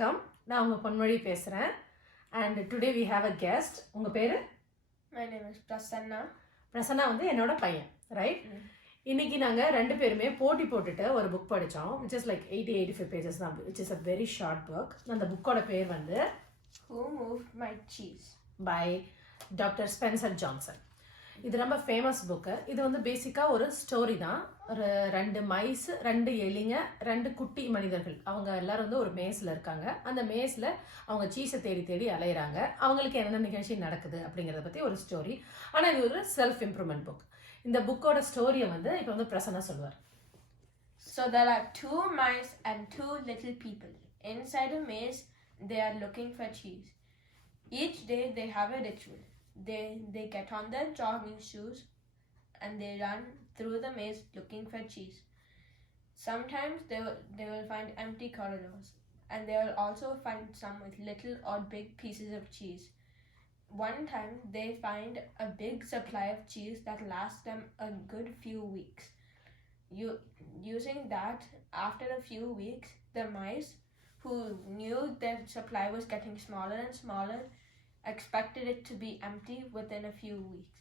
வணக்கம், நான் உங்கள் பொன்மொழி பேசுகிறேன். And today we have a guest. உங்கள் பேர்? My name is Prasanna. Prasanna வந்து என்னோட பையன், ரைட்? இன்னைக்கு நாங்கள் ரெண்டு பேருமே போட்டி போட்டுட்டு ஒரு புக் படித்தோம், விச் இஸ் லைக் 85 பேஜஸ் தான், which is a very short book. அந்த புக்கோட பேர் வந்து Who Moved My Cheese by doctor Spencer Johnson. இது ரொம்ப ஃபேமஸ் புக்கு. இது வந்து பேசிக்காக ஒரு ஸ்டோரி தான். ஒரு ரெண்டு மைஸ், ரெண்டு எலிங்க, ரெண்டு குட்டி மனிதர்கள், அவங்க எல்லாரும் வந்து ஒரு மேஸில் இருக்காங்க. அந்த மேஸில் அவங்க சீஸை தேடி தேடி அலையிறாங்க. அவங்களுக்கு என்னென்ன நிகழ்ச்சி நடக்குது அப்படிங்கிறத பற்றி ஒரு ஸ்டோரி. ஆனால் இது ஒரு செல்ஃப் இம்ப்ரூவ்மெண்ட் புக். இந்த புக்கோட ஸ்டோரியை வந்து இப்போ வந்து பிரசன்னா சொல்லுவார். So there are two mice and two little people. Inside a maze, they are looking for cheese. Each day they have a ritual. They get on their jogging shoes and they run through the maze looking for cheese. Sometimes they will find empty corridors, and they will also find some with little or big pieces of cheese. One time they find a big supply of cheese that lasts them a good few weeks. Using that, after a few weeks, the mice, who knew their supply was getting smaller and smaller, expected it to be empty within a few weeks.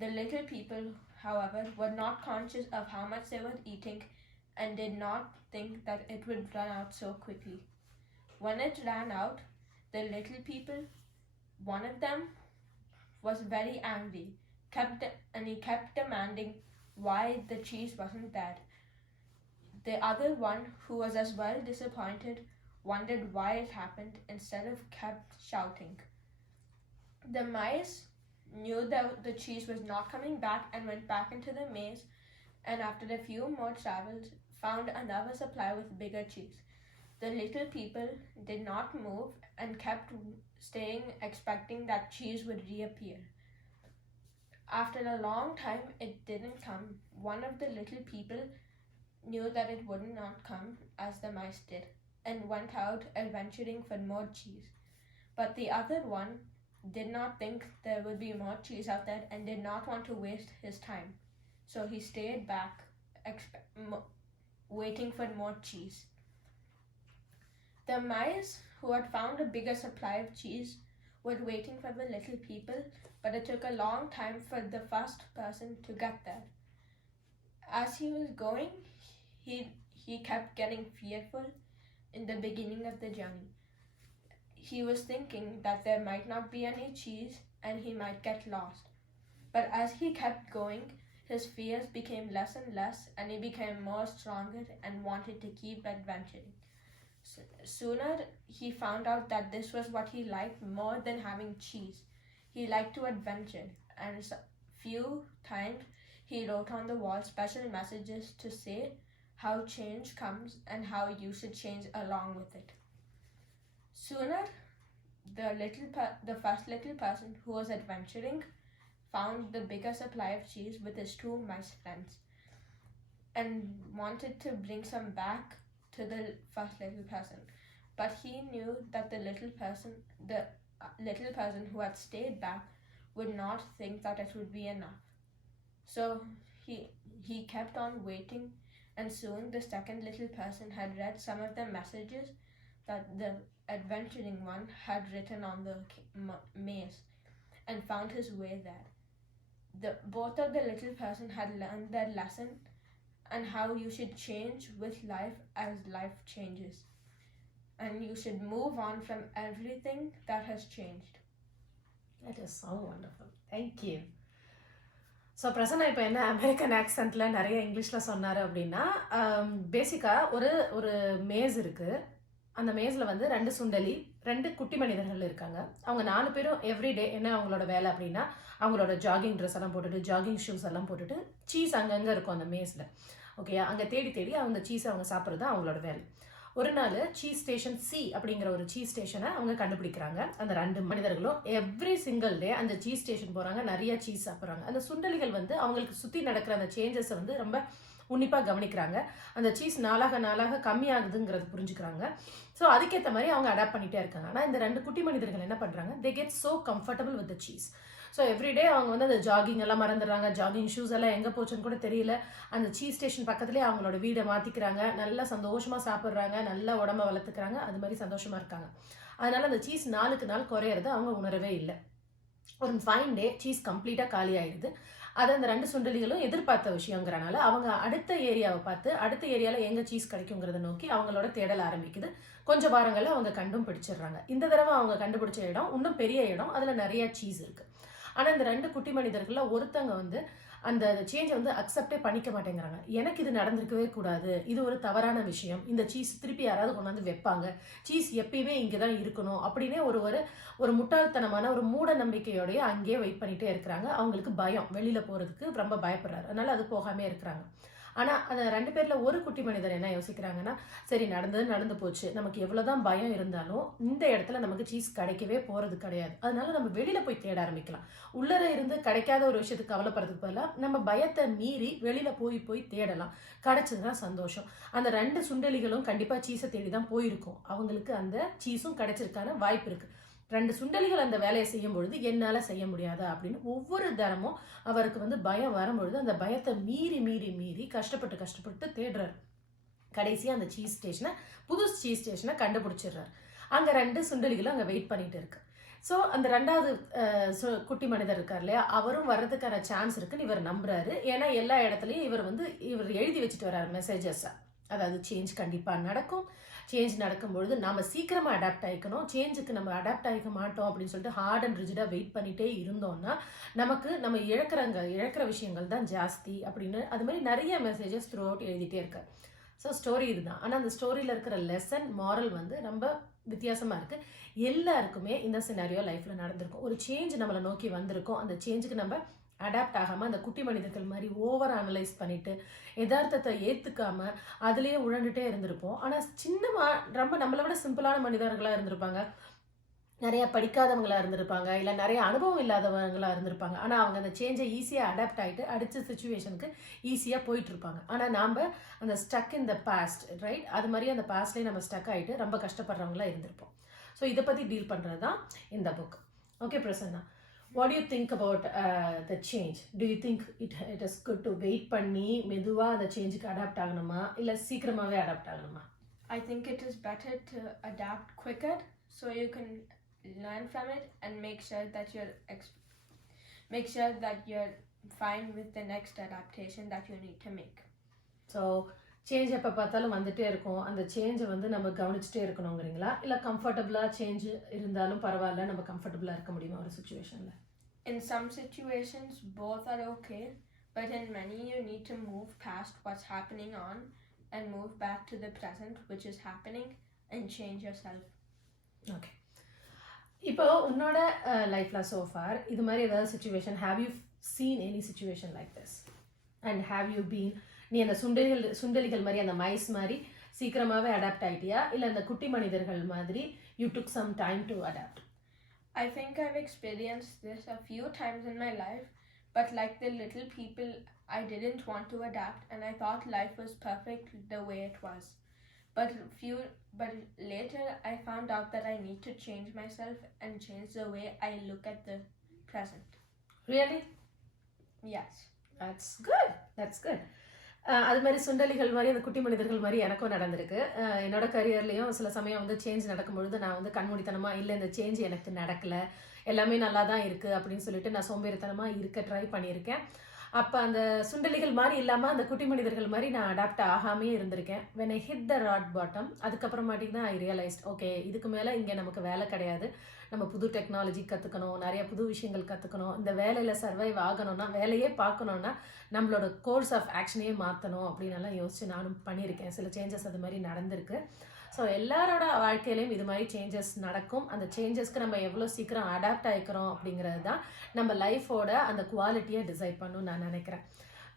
The little people, however, were not conscious of how much they were eating and did not think that it would run out so quickly. When it ran out, the little people, one of them was very angry, he kept demanding why the cheese wasn't there. The other one, who was as well disappointed, wondered why it happened instead of kept shouting. The mice knew that the cheese was not coming back and went back into the maze, and after a few more travels, found another supply with bigger cheese. The little people did not move and kept staying, expecting that cheese would reappear. After a long time, it didn't come. One of the little people knew that it would not come, as the mice did, and went out adventuring for more cheese. But the other one did not think there would be more cheese out there and did not want to waste his time. So he stayed back, waiting for more cheese. The mice, who had found a bigger supply of cheese, were waiting for the little people, but it took a long time for the first person to get there. As he was going, he kept getting fearful in the beginning of the journey. He was thinking that there might not be any cheese and he might get lost. But as he kept going, his fears became less and less, and he became more stronger and wanted to keep adventuring. Sooner, he found out that this was what he liked more than having cheese. He liked to adventure, and few times he wrote on the wall special messages to say how change comes and how you should change along with it. Sooner, the first little person who was adventuring found the bigger supply of cheese with his two mice friends and wanted to bring some back to the first little person. But he knew that the little person who had stayed back would not think that it would be enough. So he kept on waiting, and soon the second little person had read some of the messages that the adventuring one had written on the maze and found his way there. Both of the little person had learned their lesson and how you should change with life as life changes, and you should move on from everything that has changed. That is so wonderful. Thank you. So Prasanna இப்போ என்ன American ஆக்சென்ட்டில் நிறைய இங்கிலீஷில் சொன்னார் அப்படின்னா, பேசிக்காக ஒரு maze இருக்குது. அந்த மேஸில் வந்து ரெண்டு சுண்டலி, ரெண்டு குட்டி மனிதர்கள் இருக்காங்க. அவங்க 4 பேரும் எவ்ரிடே என்ன அவங்களோட வேலை அப்படின்னா, அவங்களோட ஜாகிங் ட்ரெஸ் எல்லாம் போட்டுட்டு, ஜாகிங் ஷூஸ் எல்லாம் போட்டுட்டு, சீஸ் அங்கங்கே இருக்கும் அந்த மேஸில். ஓகே, அங்கே தேடி தேடி அவங்க சீஸை அவங்க சாப்பிட்றது தான் அவங்களோட வேலை. ஒரு நாள் சீஸ் ஸ்டேஷன் சி அப்படிங்கிற ஒரு சீஸ் ஸ்டேஷனை அவங்க கண்டுபிடிக்கிறாங்க. அந்த 2 மனிதர்களும் எவ்ரி சிங்கிள் டே அந்த சீஸ் ஸ்டேஷன் போகிறாங்க, நிறைய சீஸ் சாப்பிட்றாங்க. அந்த சுண்டலிகள் வந்து அவங்களுக்கு சுற்றி நடக்கிற அந்த சேஞ்சஸை வந்து ரொம்ப உன்னிப்பாக கவனிக்கிறாங்க. அந்த சீஸ் நாளாக கம்மியாகுதுங்கிறது புரிஞ்சுக்கிறாங்க. ஸோ அதுக்கேற்ற மாதிரி அவங்க அடாப்ட் பண்ணிகிட்டே இருக்காங்க. ஆனால் இந்த 2 குட்டி மனிதர்கள் என்ன பண்ணுறாங்க, they get so comfortable with the cheese. So everyday அவங்க வந்து அந்த ஜாகிங் எல்லாம் மறந்துடுறாங்க, ஜாகிங் ஷூஸ் எல்லாம் எங்கே போச்சுன்னு கூட தெரியல. அந்த சீஸ் ஸ்டேஷன் பக்கத்துலேயே அவங்களோட வீடை மாற்றிக்கிறாங்க, நல்லா சந்தோஷமாக சாப்பிட்றாங்க, நல்லா உடம்ப வளர்த்துக்கிறாங்க, அது மாதிரி சந்தோஷமாக இருக்காங்க. அதனால அந்த சீஸ் நாளுக்கு நாள் குறையிறது அவங்க உணரவே இல்லை. ஒரு ஃபைன் டே சீஸ் கம்ப்ளீட்டாக காலி ஆயிடுது. அது அந்த 2 சுண்டலிகளும் எதிர்பார்த்த விஷயங்கிறனால அவங்க அடுத்த ஏரியாவை பார்த்து அடுத்த ஏரியாவில் எங்கே சீஸ் கிடைக்குங்கிறத நோக்கி அவங்களோட தேடல் ஆரம்பிக்குது. கொஞ்சம் வாரங்களில் அவங்க கண்டும் பிடிச்சிடுறாங்க. இந்த தடவை அவங்க கண்டுபிடிச்ச இடம் இன்னும் பெரிய இடம், அதில் நிறைய சீஸ் இருக்குது. ஆனால் இந்த 2 குட்டி மனிதர்களில் ஒருத்தங்க வந்து அந்த சேஞ்சை வந்து அக்செப்டே பண்ணிக்க மாட்டேங்கிறாங்க. எனக்கு இது நடந்திருக்கவே கூடாது, இது ஒரு தவறான விஷயம், இந்த சீஸ் திருப்பி யாராவது கொண்டாந்து வைப்பாங்க, சீஸ் எப்பயுமே இங்கே தான் இருக்கணும் அப்படின்னே ஒரு ஒரு முட்டாள்தனமான ஒரு மூட நம்பிக்கையோடய அங்கேயே வெயிட் பண்ணிகிட்டே இருக்கிறாங்க. அவங்களுக்கு பயம், வெளியில் போகிறதுக்கு ரொம்ப பயப்படுறாரு, அதனால் அது போகாமே இருக்கிறாங்க. ஆனால் அந்த 2 பேரில் ஒரு குட்டி மனிதர் என்ன யோசிக்கிறாங்கன்னா, சரி நடந்தது நடந்து போச்சு, நமக்கு எவ்வளோதான் பயம் இருந்தாலும் இந்த இடத்துல நமக்கு சீஸ் கிடைக்கவே போகிறது கிடையாது, அதனால நம்ம வெளியில் போய் தேட ஆரம்பிக்கலாம். உள்ளர இருந்து கிடைக்காத ஒரு விஷயத்துக்கு கவலைப்படுறதுக்கு பதிலாக நம்ம பயத்தை மீறி வெளியில் போய் தேடலாம். கிடைச்சதுன்னா சந்தோஷம். அந்த 2 சுண்டலிகளும் கண்டிப்பாக சீஸை தேடி தான் போயிருக்கும். அவங்களுக்கு அந்த சீஸும் கிடைச்சிருக்கான வாய்ப்பு இருக்குது. 2 சுண்டலிகள் அந்த வேலையை செய்யும் பொழுது என்னால் செய்ய முடியாதா அப்படின்னு ஒவ்வொரு தரமும் அவருக்கு வந்து பயம் வரும்பொழுது அந்த பயத்தை மீறி கஷ்டப்பட்டு தேடுறாரு. கடைசியாக அந்த சீஸ் ஸ்டேஷனை, புது சீஸ் ஸ்டேஷனை கண்டுபிடிச்சிடுறாரு. அங்கே 2 சுண்டலிகளும் அங்கே வெயிட் பண்ணிட்டு இருக்கு. ஸோ அந்த 2வது குட்டி மனிதர் இருக்கார் இல்லையா, அவரும் வர்றதுக்கான சான்ஸ் இருக்குன்னு இவர் நம்புறாரு. ஏன்னா எல்லா இடத்துலையும் இவர் எழுதி வச்சுட்டு வர்றாரு மெசேஜஸை. அதாவது சேஞ்ச் கண்டிப்பாக நடக்கும், சேஞ்ச் நடக்கும்பொழுது நம்ம சீக்கிரமாக அடாப்ட் ஆகிக்கணும், சேஞ்சுக்கு நம்ம அடாப்ட் ஆகிக்க மாட்டோம் அப்படின்னு சொல்லிட்டு ஹார்ட் அண்ட் ரிஜிடாக வெயிட் பண்ணிகிட்டே இருந்தோம்னா நம்ம இழக்கிற விஷயங்கள் தான் ஜாஸ்தி அப்படின்னு அது மாதிரி நிறைய மெசேஜஸ் த்ரூ அவுட் எழுதிட்டே இருக்கார். ஸோ ஸ்டோரி இதுதான். ஆனால் அந்த ஸ்டோரியில் இருக்கிற லெசன் மாரல் வந்து ரொம்ப வித்தியாசமாக இருக்குது. எல்லாருக்குமே இந்த சினாரியோ லைஃப்பில் நடந்திருக்கும். ஒரு சேஞ்ச் நம்மளை நோக்கி வந்திருக்கும், அந்த சேஞ்சுக்கு நம்ம அடாப்ட் ஆகாமல் அந்த குட்டி மனிதர்கள் மாதிரி ஓவர் அனலைஸ் பண்ணிவிட்டு யதார்த்தத்தை ஏற்றுக்காமல் அதுலேயே உழண்டுட்டே இருந்திருப்போம். ஆனால் ரொம்ப நம்மளை விட சிம்பிளான மனிதர்களாக இருந்திருப்பாங்க, நிறையா படிக்காதவங்களாக இருந்திருப்பாங்க, இல்லை நிறைய அனுபவம் இல்லாதவங்களாக இருந்திருப்பாங்க. ஆனால் அவங்க அந்த சேஞ்சை ஈஸியாக அடாப்ட் ஆகிட்டு அடுத்த சுச்சுவேஷனுக்கு ஈஸியாக போயிட்டுருப்பாங்க. ஆனால் நாம் அந்த stuck in the past, right, அது மாதிரி அந்த பாஸ்ட்லேயே நம்ம ஸ்டக் ஆகிட்டு ரொம்ப கஷ்டப்படுறவங்களாக இருந்திருப்போம். ஸோ இதை பற்றி டீல் பண்ணுறது தான் இந்த book. Okay Prasanna, what do you think about the change? Do you think it is good to wait பண்ணி மெதுவாக அந்த சேஞ்சுக்கு அடாப்ட் ஆகணுமா இல்லை சீக்கிரமாகவே அடாப்ட் ஆகணுமா? I think it is better to adapt quicker so you can learn from it and make sure that you're fine with the next adaptation that you need to make. So change எப்போ பார்த்தாலும் வந்துட்டே இருக்கும், அந்த சேஞ்சை வந்து நம்ம கவனிச்சுட்டே இருக்கணுங்கிறீங்களா இல்லை கம்ஃபர்டபுளாக change இருந்தாலும் பரவாயில்ல நம்ம கம்ஃபர்டபுளாக இருக்க முடியுமா ஒரு சுச்சுவேஷனில்? In some situations both are okay, but in many you need to move past what's happening on and move back to the present which is happening and change yourself. Okay. இப்போ உன்னோட லைஃப்பில் so far இது மாதிரி ஏதாவது situation, have you seen any situation like this and have you been, நீ அந்த சுண்டலிகள் மாதிரி அந்த மைஸ் மாதிரி சீக்கிரமாகவே அடாப்ட் ஆகிட்டியா இல்லை அந்த குட்டி மனிதர்கள் மாதிரி you took some time to adapt? I think I've experienced this a few times in my life, but like the little people, I didn't want to adapt and I thought life was perfect the way it was. But later I found out that I need to change myself and change the way I look at the present. Really? Yes. That's good. அது மாதிரி சுண்டலிகள் மாதிரி அந்த குட்டி மனிதர்கள் மாதிரி எனக்கும் நடந்திருக்கு. என்னோட கரியர்லேயும் சில சமயம் வந்து சேஞ்ச் நடக்கும்பொழுது நான் வந்து கண்மூடித்தனமாக இல்லை இந்த சேஞ்ச் எனக்கு நடக்கலை, எல்லாமே நல்லா தான் இருக்குது அப்படின்னு சொல்லிட்டு நான் சோம்பேறித்தனமாக இருக்க ட்ரை பண்ணியிருக்கேன். அப்போ அந்த சுண்டலிகள் மாதிரி இல்லாமல் அந்த குட்டி மனிதர்கள் மாதிரி நான் அடாப்ட் ஆகாமே இருந்திருக்கேன். when I hit the rock bottom, அதுக்கப்புறமாட்டிக்கு தான் ஐ ரியலைஸ்ட், ஓகே இதுக்கு மேலே இங்கே நமக்கு வேலை கிடையாது, நம்ம புது டெக்னாலஜி கற்றுக்கணும், நிறைய புது விஷயங்கள் கற்றுக்கணும், இந்த வேலையில் சர்வைவ் ஆகணும்னா, வேலையே பார்க்கணுன்னா நம்மளோட கோர்ஸ் ஆஃப் ஆக்ஷனையே மாற்றணும் அப்படின்னு யோசித்து நானும் பண்ணியிருக்கேன். சில சேஞ்சஸ் அது மாதிரி நடந்திருக்கு. ஸோ எல்லாரோட வாழ்க்கையிலையும் இது மாதிரி சேஞ்சஸ் நடக்கும். அந்த சேஞ்சஸ்க்கு நம்ம எவ்வளோ சீக்கிரம் அடாப்ட் ஆகிக்கிறோம் அப்படிங்கிறது தான் நம்ம லைஃபோட அந்த குவாலிட்டியை டிசைட் பண்ணணும்னு நான் நினைக்கிறேன்.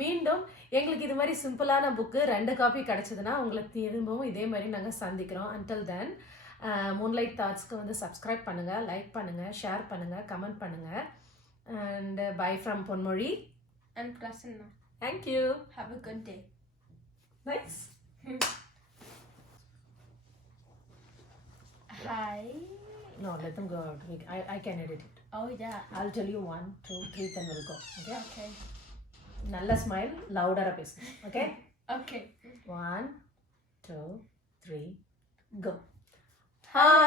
மீண்டும் எங்களுக்கு இது மாதிரி சிம்பிளான புக்கு 2 காப்பி கிடச்சிதுன்னா உங்களை திரும்பவும் இதே மாதிரி நாங்கள் சந்திக்கிறோம். until then Moonlight Thoughts-க்கு வந்து சப்ஸ்கிரைப் பண்ணுங்கள், லைக் பண்ணுங்கள், ஷேர் பண்ணுங்கள், கமெண்ட் பண்ணுங்கள். and bye from Ponmozhi and Prasanna. Thank you. Have a good day. Nice. Hi. No, let them go out. I can edit it. Oh yeah. I'll tell you 1, 2, 3, then we'll go. Okay? Okay. நல்ல smile லவுடரா பேசுங்க. Okay? Okay. 1, 2, 3, go. Hi.